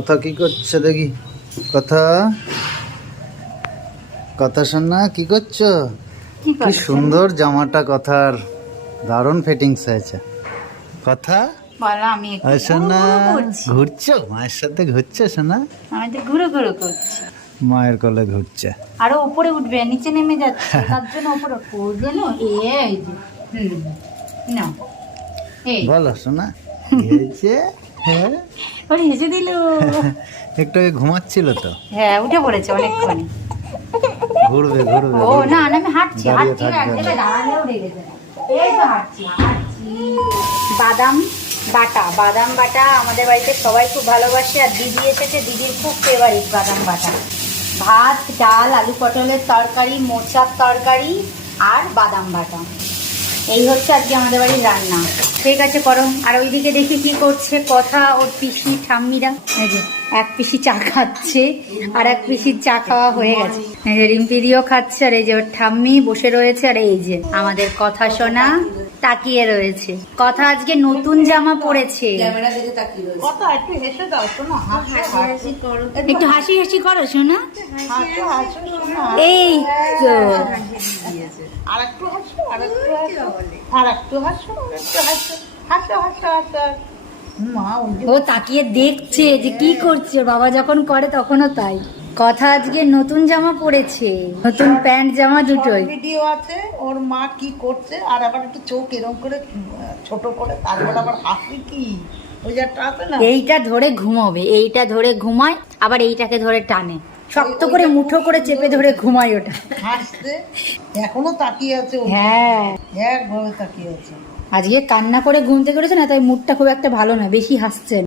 কথা কি করছে দেখি? কথা? কথা শোন কি করছ? কি সুন্দর জামাটা কথার দারুণ ফিটিংস হয়েছে। কথা? বলো আমি করছি। ঘুরছো? মায়ের সাথে ঘুরছো সোনা আমি তো ঘুরো ঘুরো করছি। মায়ের কোলে ঘুরছে। আরও উপরে উঠবে নিচে নেমে যাচ্ছে। তার জন্য উপরে এই হুম না এই। বলো হয়েছে? হ্যাঁ? ওরে হেসে দিল। একটু ঘুমাচ্ছিল তো। হ্যাঁ উঠে পড়েছে অনেকক্ষণ। ঘুরবে ঘুরবে ও না না আমি হাঁটছি হাঁটছি এক জায়গায় দাঁড়ালেও রেগে যায় এই তো হাঁটছি হাঁটছি। বাদাম বাটা বাদাম বাটা আমাদের বাড়িতে সবাই খুব ভালোবাসে আর দিদি এসেছে দিদির খুব ফেভারিট বাদাম বাটা। ভাত ডাল আলু পটলের তরকারি মোচার তরকারি আর বাদাম বাটা। এই হচ্ছে আজকে আমাদের বাড়ির রান্না। ঠিক আছে, করো। আর ওইদিকে দেখি কি করছে কথা ওর পিসি ঠাম্মিরা। এক পিসি চা খাচ্ছে আর এক পিসির চা খাওয়া হয়ে গেছে। রিম্পিদিও খাচ্ছে আর এই যে ওর ঠাম্মি বসে রয়েছে। আর এই যে, আমাদের কথা শোনা। তাকিয়ে রয়েছে। কথা আজকে নতুন জামা পরেছে একটু হেসে হাসো হাসো। একটু হাসি হাসি করো শোনা। হাসো হাসো শোনো এই তো। ও তাকিয়ে দেখছে যে কি করছে। বাবা যখন করে তখনও তাই। কথা আজকে নতুন জামা পরেছে নতুন প্যান্ট জামা দুটোই। ভিডিও আছে ওর মা কি করছে আর আবার একটু চোখ এরকম করে ছোট করে তারপর আবার হাসি কি? এইটা ধরে ঘুমাবে এইটা ধরে ঘুমায় আবার এইটাকে ধরে টানে। শক্ত করে মুঠো করে চেপে ধরে ঘুমায় ওটা। হাসতে। এখনও তাকিয়ে আছে হ্যাঁ। একভাবে তাকিয়ে আছে। আজকে কান্না করে ঘুমতে করেছে না তাই মুডটা খুব একটা ভালো না বেশি হাসছেন